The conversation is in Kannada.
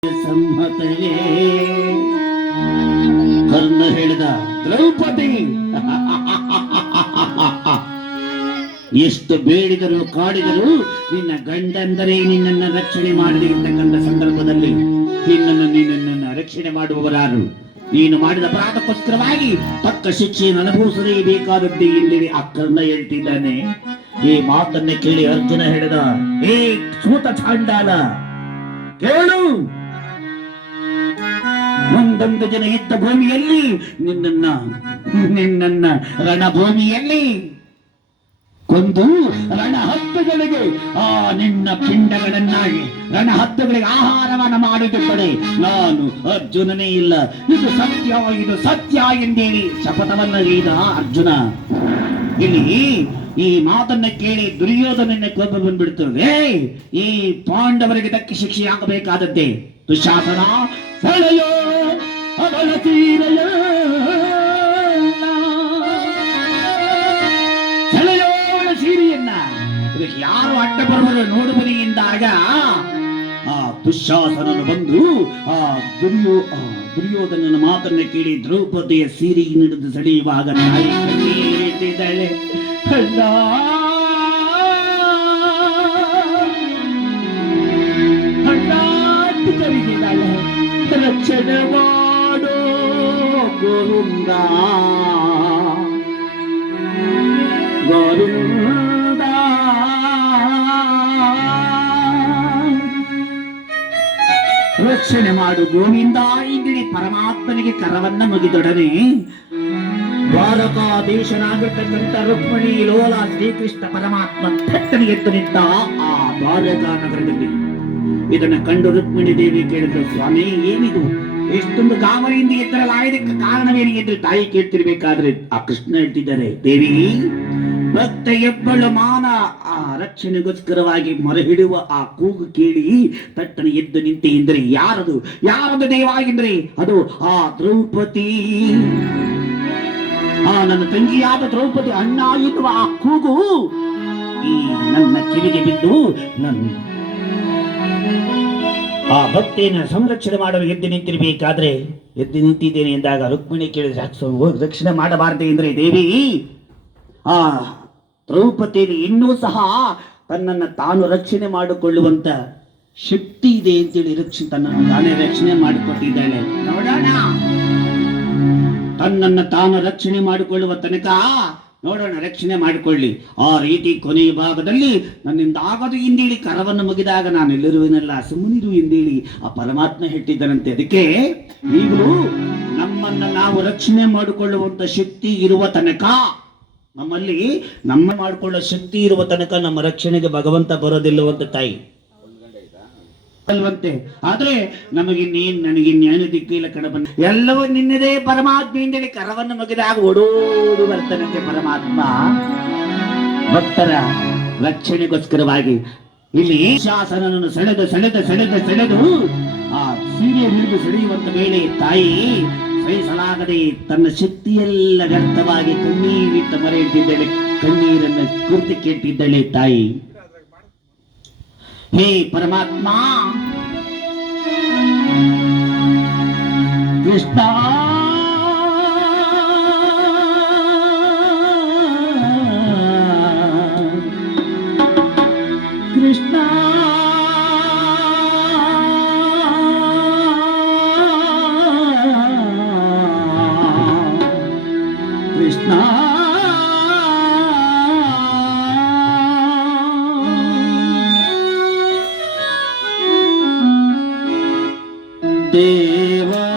ಸಮ್ಮತವೇ ಕರ್ಣ ಹೇಳಿದ ದ್ರೌಪದಿ ಎಷ್ಟು ಬೇಡಿದರು ಕಾಡಿದರು ನಿನ್ನ ಗಂಡಂದರೆ ನಿನ್ನನ್ನು ರಕ್ಷಣೆ ಮಾಡದಿರತಕ್ಕಂಥ ಸಂದರ್ಭದಲ್ಲಿ ನಿನ್ನನ್ನು ರಕ್ಷಣೆ ಮಾಡುವವರಾರು? ನೀನು ಮಾಡಿದ ಅಪರಾಧಕ್ಕೋಸ್ಕರವಾಗಿ ತಕ್ಕ ಶಿಕ್ಷೆಯನ್ನು ಅನುಭವಿಸಲೇಬೇಕಾದದ್ದೇ ಇಲ್ಲಿ ಆ ಕರ್ಣ ಹೇಳ್ತಿದ್ದಾನೆ. ಈ ಮಾತನ್ನ ಕೇಳಿ ಅರ್ಜುನ ಹೇಳಿದ, ಏ ಸೂತ ಚಾಂಡಾಲ, ಕೇಳು, ಒಂದೊಂದು ಜನ ಇದ್ದ ಭೂಮಿಯಲ್ಲಿ ನಿನ್ನನ್ನ ರಣಭೂಮಿಯಲ್ಲಿ ಕೊಂದು ರಣಹದ್ದುಗಳಿಗೆ ನಿನ್ನ ಪಿಂಡಗಳನ್ನಾಗಿ ರಣಹದ್ದುಗಳಿಗೆ ಆಹಾರವನ್ನು ಮಾಡಿದ ನಾನು ಅರ್ಜುನನೇ ಇಲ್ಲ. ಇದು ಸತ್ಯ ಎಂದೇಳಿ ಶಪಥವನ್ನೀದ ಅರ್ಜುನ. ಇಲ್ಲಿ ಈ ಮಾತನ್ನ ಕೇಳಿ ದುರ್ಯೋಧನ ಕೋಪ ಬಂದ್ಬಿಡ್ತದೆ. ಈ ಪಾಂಡವರಿಗೆ ತಕ್ಕ ಶಿಕ್ಷೆ ಆಗಬೇಕಾದದ್ದೇ. ದುಶಾಸನ ಸೆಳೆಯೋ ಅವಳ ತೀರೆಯ ಸೆಳೆಯೋಳ ಸೀರೆಯನ್ನ ಯಾರು ಅಡ್ಡ ಬರುವರು ನೋಡುವರಿಯಿಂದಾಗ ಆ ದುಶಾಸನನು ಬಂದು ಆ ದುರ್ಯೋಧನನ ಮಾತನ್ನ ಕೇಳಿ ದ್ರೌಪದಿಯ ಸೀರೆ ಹಿಡಿದು ಸೆಳೆಯುವಾಗ ತಾಯಿ ಕಣ್ಣೀರಿಟ್ಟಿದ್ದಾಳೆ. ಕರೀತಿದ್ದಾಳೆ, ರಕ್ಷಣೆ ಮಾಡೋ ಗೋವಿಂದ ಗೋವಿಂದ. ರಕ್ಷಣೆ ಮಾಡು ಗೋವಿಂದ ಇಂದಿನ ಪರಮಾತ್ಮನಿಗೆ ಕರವನ್ನ ಮುಗಿದೊಡನೆ ದ್ವಾರಕಾಧೀಶನಾಗಿರ್ತಕ್ಕಂಥ ರುಕ್ಮಿಣಿ ಲೋಲ ಶ್ರೀಕೃಷ್ಣ ಪರಮಾತ್ಮ ಪೆಟ್ಟನೆ ಎದ್ದು ನಿಂತ ಆ ದ್ವಾರಕಾ ನಗರದಲ್ಲಿ. ಇದನ್ನ ಕಂಡು ರುಕ್ಮಿಣಿ ದೇವಿ ಕೇಳಿದ್ರು, ಸ್ವಾಮಿ ಏನಿದು ಎಷ್ಟೊಂದು ಗಾಬರಿಯಿಂದ ಎತ್ತರಲಾಯದಕ್ಕೆ ಕಾರಣವೇನು ಎಂದು ತಾಯಿ ಕೇಳ್ತಿರ್ಬೇಕಾದ್ರೆ ಆ ಕೃಷ್ಣ ಹೇಳ್ತಿದ್ದಾರೆ, ದೇವಿ ಭಕ್ತ ಎಬ್ಬಳು ಮಾನ ಆ ರಕ್ಷಣೆಗೋಸ್ಕರವಾಗಿ ಮೊರೆಹಿಡುವ ಆ ಕೂಗು ಕೇಳಿ ತಟ್ಟನೆ ಎದ್ದು ನಿಂತೆ ಎಂದರೆ ಯಾರದು ದೇವಾಗಿದ್ರೆ ಅದು ಆ ದ್ರೌಪದಿ. ನನ್ನ ತಂಗಿಯಾದ ದ್ರೌಪದಿ ಅಣ್ಣ ಎನ್ನುವ ಆ ಕೂಗು ಈ ನನ್ನ ಕಿವಿಗೆ ಬಿದ್ದು ಆ ಭಕ್ತಿಯನ್ನು ಸಂರಕ್ಷಣೆ ಮಾಡಲು ಎದ್ದು ನಿಂತಿರ್ಬೇಕಾದ್ರೆ ಎದ್ದು ನಿಂತಿದ್ದೇನೆ ಎಂದಾಗ ರುಕ್ಮಿಣಿ ಕೇಳಿದ್ರೆ, ರಕ್ಷಣೆ ಮಾಡಬಾರದೆ ಅಂದ್ರೆ ದೇವಿ ಆ ದ್ರೌಪದಿಯಲ್ಲಿ ಇನ್ನೂ ಸಹ ತನ್ನನ್ನು ತಾನು ರಕ್ಷಣೆ ಮಾಡಿಕೊಳ್ಳುವಂತ ಶಕ್ತಿ ಇದೆ ಅಂತೇಳಿ ತನ್ನನ್ನು ತಾನೇ ರಕ್ಷಣೆ ಮಾಡಿಕೊಟ್ಟಿದ್ದಾಳೆ. ನೋಡೋಣ, ತನ್ನನ್ನು ತಾನು ರಕ್ಷಣೆ ಮಾಡಿಕೊಳ್ಳುವ ತನಕ ನೋಡೋಣ, ರಕ್ಷಣೆ ಮಾಡಿಕೊಳ್ಳಿ. ಆ ರೀತಿ ಕೊನೆಯ ಭಾಗದಲ್ಲಿ ನನ್ನಿಂದ ಆಗದು ಇಂದೇಳಿ ಕರವನ್ನು ಮುಗಿದಾಗ ನಾನು ಎಲ್ಲರುವನೆಲ್ಲ ಸುಮ್ಮನಿರು ಎಂದೇಳಿ ಆ ಪರಮಾತ್ಮ ಹೇಳಿದ್ದಾನಂತೆ. ಅದಕ್ಕೆ ಈಗಲೂ ನಮ್ಮನ್ನು ನಾವು ರಕ್ಷಣೆ ಮಾಡಿಕೊಳ್ಳುವಂತ ಶಕ್ತಿ ಇರುವ ತನಕ, ನಮ್ಮಲ್ಲಿ ಮಾಡಿಕೊಳ್ಳೋ ಶಕ್ತಿ ಇರುವ ತನಕ ನಮ್ಮ ರಕ್ಷಣೆಗೆ ಭಗವಂತ ಬರೋದಿಲ್ಲವಂತ ತಾಯಿ ಅಲ್ವಂತೆ. ಆದ್ರೆ ನನಗಿನ್ನೇನು ದಿಕ್ಕಿಲ್ಲ ಕಣಬನ್ನ, ಎಲ್ಲವೂ ನಿನ್ನದೇ ಪರಮಾತ್ಮೆಯಿಂದಲೇ ಕರವನ್ನು ಮುಗಿದಾಗ ಓಡೋಡು ಬರ್ತಾನಂತೆ ಪರಮಾತ್ಮ ಭಕ್ತರ ರಕ್ಷಣೆಗೋಸ್ಕರವಾಗಿ. ಇಲ್ಲಿ ಶಾಸನನ್ನು ಸೆಳೆದು ಆ ಸೀರೆ ಹಿಡಿದು ಸೆಳೆಯುವಂತ ವೇಳೆ ತಾಯಿ ಸಹಿಸಲಾಗದೆ ತನ್ನ ಶಕ್ತಿಯೆಲ್ಲ ವ್ಯರ್ಥವಾಗಿ ಕಣ್ಣೀರಿಟ್ಟು ಮರೆ ಇಟ್ಟಿದ್ದಾಳೆ. ಕಣ್ಣೀರನ್ನು ಕುರಿತು ಕೇಳ್ತಿದ್ದಾಳೆ ತಾಯಿ. ಹೇ ಪರಮಾತ್ಮ ಕೃಷ್ಣ, ಕೃಷ್ಣ ಕೃಷ್ಣ ದೇವ